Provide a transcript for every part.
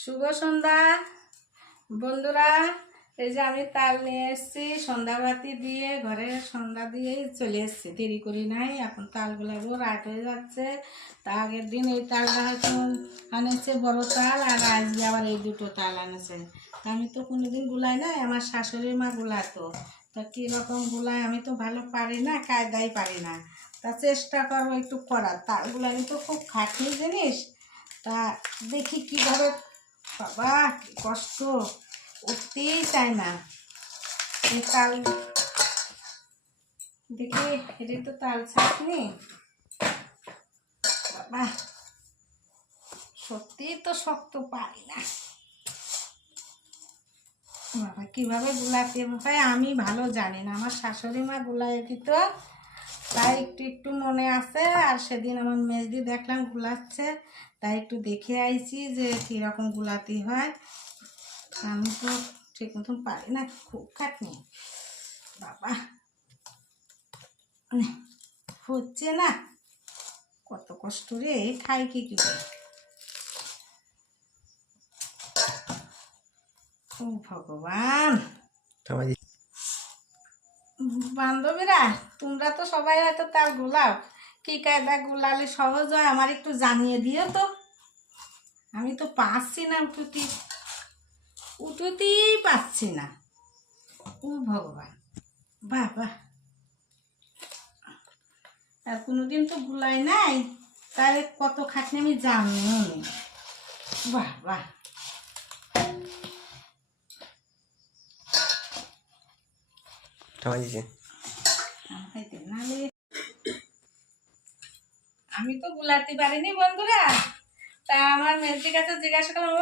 শুভ সন্ধ্যা। বন্ধুরা, এই যে আমি তাল নিয়ে এসেছি সন্ধ্যাবাতি দিয়ে, ঘরে সন্ধ্যা দিয়েই চলে এসেছি। দেরি করি নাই, এখন তালগুলো রাত হয়ে যাচ্ছে। তা আগের দিন এই তালটা হয়তো আনেছে বড় তাল, আর আজকে আবার এই দুটো তাল আনেছে। আমি তো কোনোদিন গুলাই নাই, আমার শাশুড়ি মা গুলাতো তা। কীরকম গুলাই আমি তো ভালো পারি না কায়দাই পারি না। তা চেষ্টা করব একটু করার। তালগুলো তো খুব খাটনি জিনিস। তা দেখি কীভাবে বাবা কষ্ট। উঠতেই চায় না। তাল দেখি এটা তো তাল ছাকনি। বাবা, সত্যি তো শক্ত পারি না। বাবা, কীভাবে গুলাতে হয় আমি ভালো জানি না। আমার শাশুড়ি মা গুলাই দিত তাই একটু একটু মনে আছে আর সেদিন আমার মেজদি দেখলাম গুলাচ্ছে তাই একটু দেখে আইছি যে কীরকম গুলাতি হয়। আমি তো ঠিক মতন পারি না খুব খাটনি। বাবা নে, হচ্ছে না কত কষ্ট রে খাই কি কি ও ভগবান। বান্ধবীরা, তোমরা তো সবাই হয়তো তাল গোলাও কি কায়দা গোলালে সহজ হয়, আমার একটু জানিয়ে দিও তো। আমি তো পাচ্ছি না উঠুতি উঠুতেই পাচ্ছি না। ও ভগবান। বাহ বাহ আর কোনোদিন তো গুলাই নাই তাহলে কত খাটনি আমি জানি। বাহ বাহ। আমি তো গুলাতে পারিনি বন্ধুরা। তা আমার মেয়েদের কাছে জিজ্ঞাসা করলাম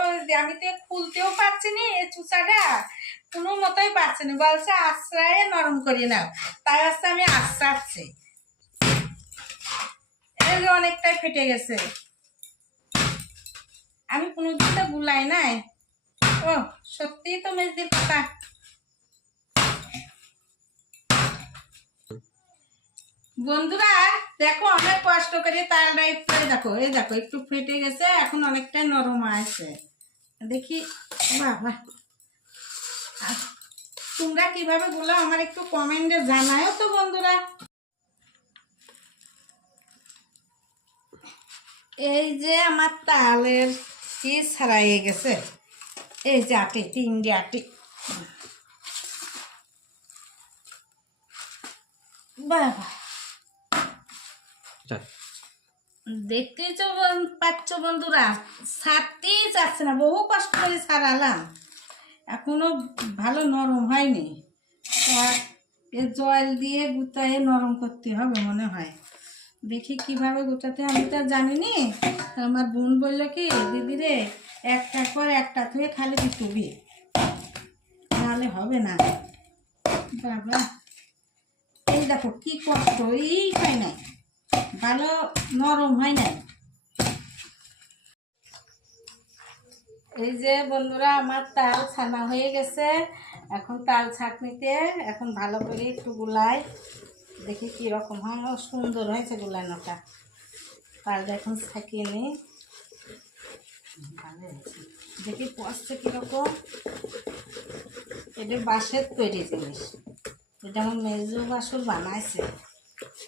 আমি তো খুলতেও পারছি না এই চুচাটা কোনো মতোই পারছি না। বলছে, আশ্রয়ে নরম করি নাও। তাই হচ্ছে আমি আশ্রাচ্ছি। যে অনেকটাই ফেটে গেছে। আমি কোনোদিন তো গুলাই নাই। ও, সত্যিই তো মেজদির কথা। বন্ধুরা, দেখো অনেক কষ্ট করে তালটা একটু দেখো, এই দেখো, একটু ফেটে গেছে, এখন অনেকটা নরম আছে। দেখি বাবা। তোমরা কীভাবে বলো, আমার একটু কমেন্টে জানাও তো বন্ধুরা। এই যে আমার তালের কি ছাড়াইয়ে গেছে। এই যে আটি, তিনটে আটি। বাবা। দেখতেই তো পাচ্ছ বন্ধুরা। ছাড়তেই চাচ্ছে না, বহু কষ্ট করে ছাড়ালাম। এখনও ভালো নরম হয়নি। জল দিয়ে গুতায়ে নরম করতে হবে মনে হয়। দেখি কীভাবে গোটাতে আমি তো আর জানি আমার বোন বলল কি, দিদি রে একটার পর একটা ধুয়ে খালি দিতুবি তাহলে হবে না। বাবা, এই দেখো কি কষ্ট, এই হয় নাই। ভালো নরম হয় নাই। এই যে বন্ধুরা, আমার তাল ছানা হয়ে গেছে। এখন তাল ছাঁকনিতে এখন ভালো করে একটু গুলাই। দেখি কি রকম হয় সুন্দর হয়েছে গুলানোটা। তালটা এখন ছাকিয়ে নিই। দেখি পচছে কীরকম। এটা বাঁশের তৈরি জিনিস। এটা আমার মেজু বাসুর বানাইছে।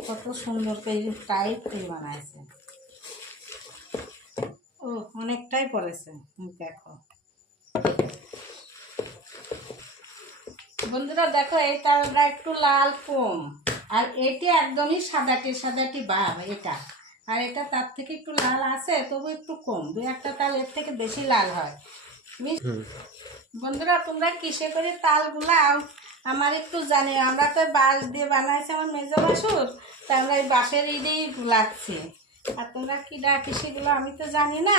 কত সুন্দর করে টাইট করে বানাইছে। ও, অনেকটাই পড়েছে দেখো। বন্ধুরা, দেখো এই তালটা একটু লাল কম, আর এটি একদমই সাদাটি সাদাটি ভাব এটা। আর এটা তার থেকে একটু লাল আছে, তবু একটু কম দু একটা তাল এর থেকে বেশি লাল হয়। বন্ধুরা তোমরা কিসে করে তাল গুলাও আমার একটু জানি আমরা তো বাঁশ দিয়ে বানাইছি আমার মেজো বাসুর তা আমরা এই বাঁশের ইডেই গুলাচ্ছি আর তোমরা কিডা কৃষিগুলো আমি তো জানি না।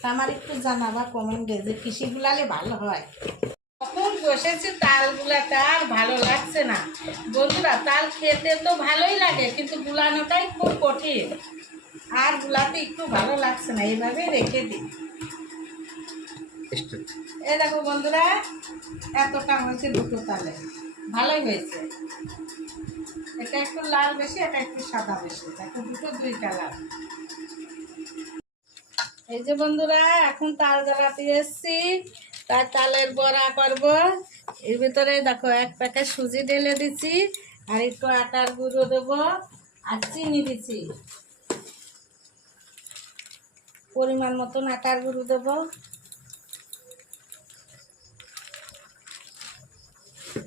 তা আমার একটু জানাবা কমেন্টে যে কৃষি গুলালে ভালো হয়। কখন বসেছি তাল গুলাটা আর ভালো লাগছে না। বন্ধুরা তাল খেতে তো ভালোই লাগে কিন্তু গুলানোটাই খুব কঠিন। আর গুলাতে একটু ভালো লাগছে না এইভাবে রেখে দিই। এই দেখো বন্ধুরা, এতটা হয়েছে দুটো তালে। ভালোই হয়েছে। এটা একটু লাল বেশি, এটা একটু সাদা বেশি। দেখো, দুটো দুই কালার এই যে বন্ধুরা, এখন তাল জ্বালাতে এসছি। তার তালের বড়া করব। এর ভিতরে দেখো, এক প্যাকেট সুজি ঢেলে দিচ্ছি, আর একটু আটার গুঁড়ো দেবো, আর চিনি দিচ্ছি। পরিমাণ মতন আটার গুঁড়ো দেবো।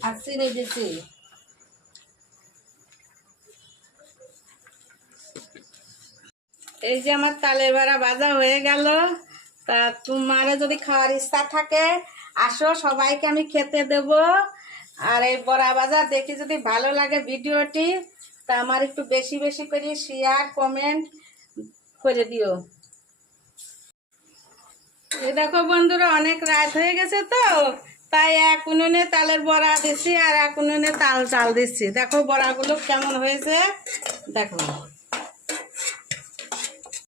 আর চিনি দিচ্ছি এই যে আমার তালের বড়া ভাজা হয়ে গেল। তা তোমার যদি খাওয়ার ইচ্ছা থাকে, আসো, সবাইকে আমি খেতে দেব। আর এই বড়া ভাজা দেখে যদি ভালো লাগে ভিডিওটি, তা আমার একটু বেশি বেশি করে শেয়ার কমেন্ট করে দিও। এই দেখো বন্ধুরা, অনেক রাত হয়ে গেছে তো। তাই এক উনুনে তালের বড়া দিছি আর এক উনুনে তাল চাল দিচ্ছি দেখো বড়াগুলো কেমন হয়েছে? দেখো।